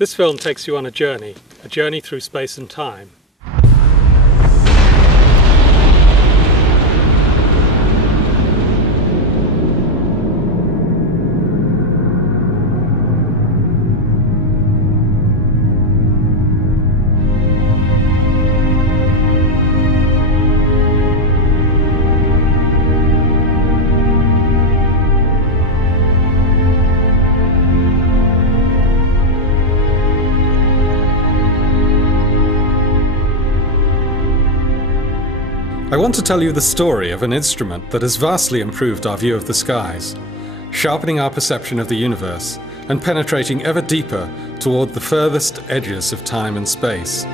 This film takes you on a journey through space and time. I want to tell you the story of an instrument that has vastly improved our view of the skies, sharpening our perception of the universe and penetrating ever deeper toward the furthest edges of time and space.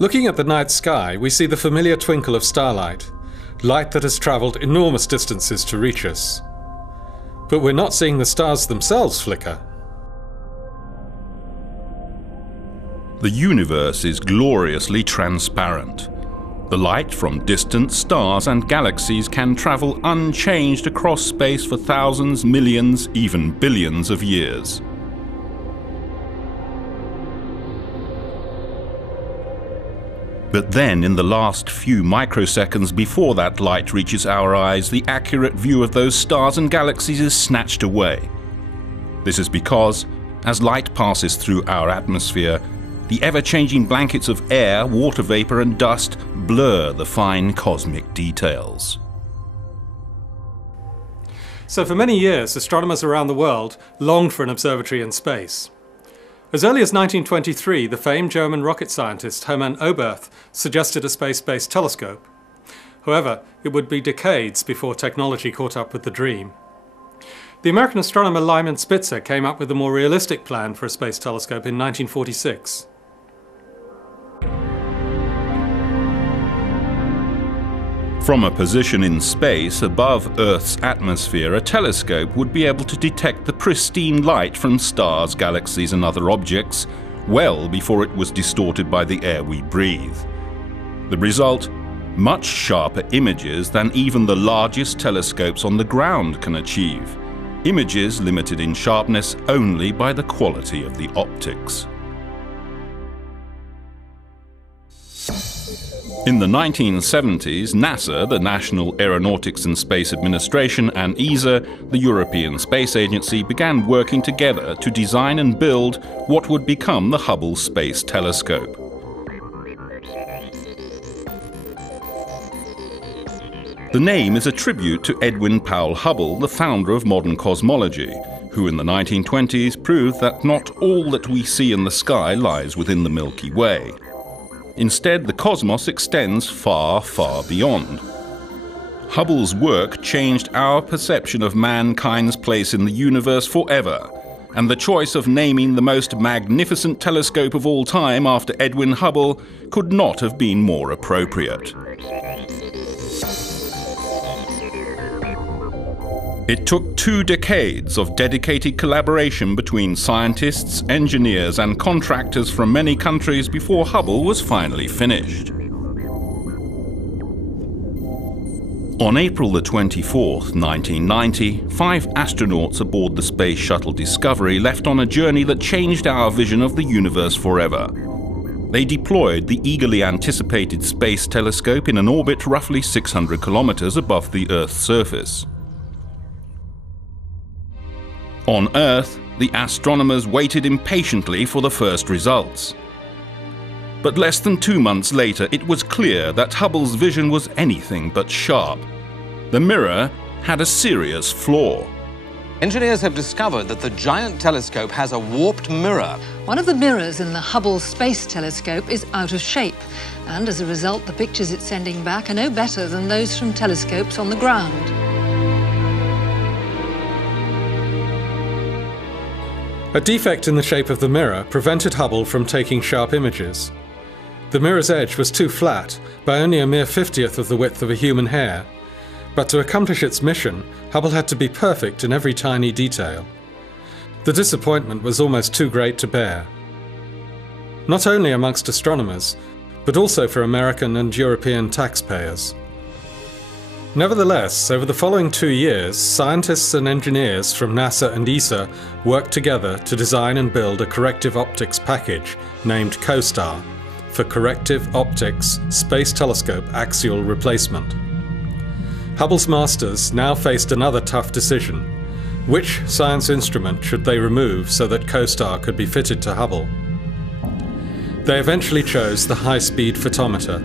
Looking at the night sky, we see the familiar twinkle of starlight, light that has travelled enormous distances to reach us. But we're not seeing the stars themselves flicker. The universe is gloriously transparent. The light from distant stars and galaxies can travel unchanged across space for thousands, millions, even billions of years. But then, in the last few microseconds before that light reaches our eyes, the accurate view of those stars and galaxies is snatched away. This is because, as light passes through our atmosphere, the ever-changing blankets of air, water vapor and dust blur the fine cosmic details. So for many years, astronomers around the world longed for an observatory in space. As early as 1923, the famed German rocket scientist Hermann Oberth suggested a space-based telescope. However, it would be decades before technology caught up with the dream. The American astronomer Lyman Spitzer came up with a more realistic plan for a space telescope in 1946. From a position in space above Earth's atmosphere, a telescope would be able to detect the pristine light from stars, galaxies and other objects well before it was distorted by the air we breathe. The result? Much sharper images than even the largest telescopes on the ground can achieve. Images limited in sharpness only by the quality of the optics. In the 1970s, NASA, the National Aeronautics and Space Administration, and ESA, the European Space Agency, began working together to design and build what would become the Hubble Space Telescope. The name is a tribute to Edwin Powell Hubble, the founder of modern cosmology, who in the 1920s proved that not all that we see in the sky lies within the Milky Way. Instead, the cosmos extends far, far beyond. Hubble's work changed our perception of mankind's place in the universe forever, and the choice of naming the most magnificent telescope of all time after Edwin Hubble could not have been more appropriate. It took 2 decades of dedicated collaboration between scientists, engineers and contractors from many countries before Hubble was finally finished. On April the 24th, 1990, 5 astronauts aboard the Space Shuttle Discovery left on a journey that changed our vision of the universe forever. They deployed the eagerly anticipated space telescope in an orbit roughly 600 kilometers above the Earth's surface. On Earth, the astronomers waited impatiently for the first results. But less than 2 months later, it was clear that Hubble's vision was anything but sharp. The mirror had a serious flaw. Engineers have discovered that the giant telescope has a warped mirror. One of the mirrors in the Hubble Space Telescope is out of shape, and as a result, the pictures it's sending back are no better than those from telescopes on the ground. A defect in the shape of the mirror prevented Hubble from taking sharp images. The mirror's edge was too flat, by only a mere 50th of the width of a human hair. But to accomplish its mission, Hubble had to be perfect in every tiny detail. The disappointment was almost too great to bear. Not only amongst astronomers, but also for American and European taxpayers. Nevertheless, over the following 2 years, scientists and engineers from NASA and ESA worked together to design and build a corrective optics package named COSTAR, for Corrective Optics Space Telescope Axial Replacement. Hubble's masters now faced another tough decision. Which science instrument should they remove so that COSTAR could be fitted to Hubble? They eventually chose the high-speed photometer.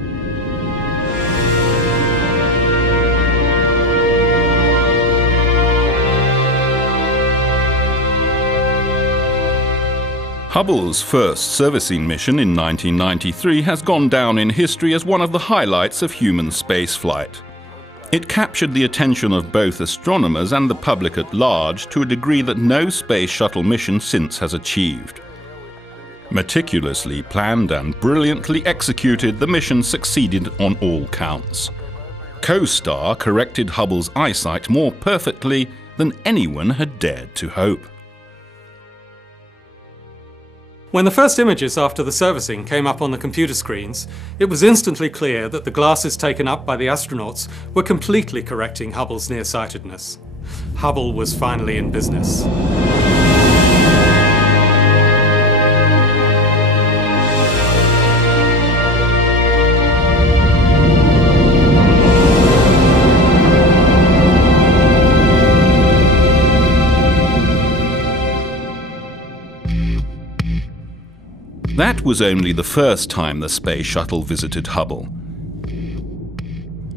Hubble's first servicing mission in 1993 has gone down in history as one of the highlights of human spaceflight. It captured the attention of both astronomers and the public at large to a degree that no space shuttle mission since has achieved. Meticulously planned and brilliantly executed, the mission succeeded on all counts. COSTAR corrected Hubble's eyesight more perfectly than anyone had dared to hope. When the first images after the servicing came up on the computer screens, it was instantly clear that the glasses taken up by the astronauts were completely correcting Hubble's nearsightedness. Hubble was finally in business. That was only the first time the space shuttle visited Hubble.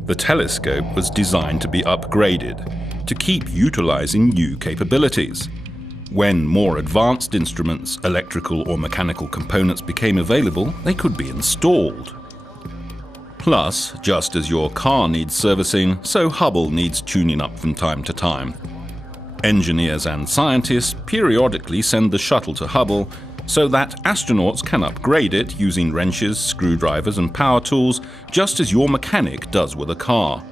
The telescope was designed to be upgraded to keep utilizing new capabilities. When more advanced instruments, electrical or mechanical components became available, they could be installed. Plus, just as your car needs servicing, so Hubble needs tuning up from time to time. Engineers and scientists periodically send the shuttle to Hubble so that astronauts can upgrade it using wrenches, screwdrivers and power tools, just as your mechanic does with a car.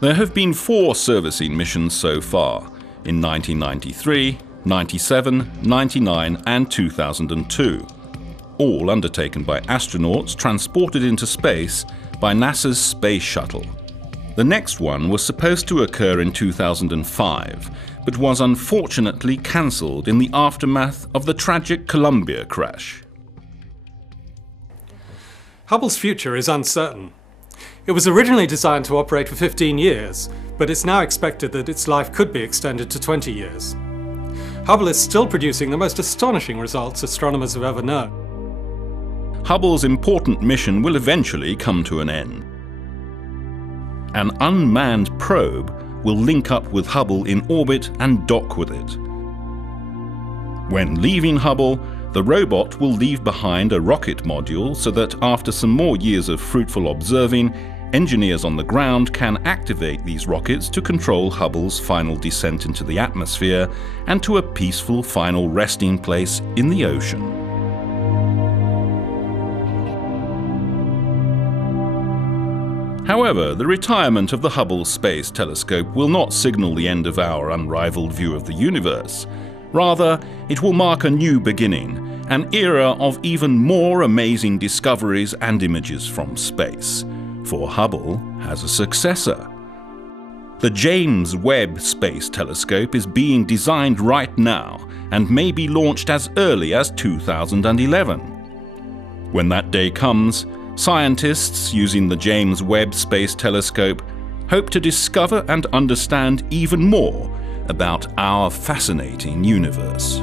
There have been 4 servicing missions so far, in 1993, 97, 99 and 2002, all undertaken by astronauts transported into space by NASA's Space Shuttle. The next one was supposed to occur in 2005, but was unfortunately cancelled in the aftermath of the tragic Columbia crash. Hubble's future is uncertain. It was originally designed to operate for 15 years, but it's now expected that its life could be extended to 20 years. Hubble is still producing the most astonishing results astronomers have ever known. Hubble's important mission will eventually come to an end. An unmanned probe will link up with Hubble in orbit and dock with it. When leaving Hubble, the robot will leave behind a rocket module so that after some more years of fruitful observing, engineers on the ground can activate these rockets to control Hubble's final descent into the atmosphere and to a peaceful final resting place in the ocean. However, the retirement of the Hubble Space Telescope will not signal the end of our unrivaled view of the universe. Rather, it will mark a new beginning, an era of even more amazing discoveries and images from space. for Hubble has a successor. The James Webb Space Telescope is being designed right now and may be launched as early as 2011. When that day comes, scientists using the James Webb Space Telescope hope to discover and understand even more about our fascinating universe.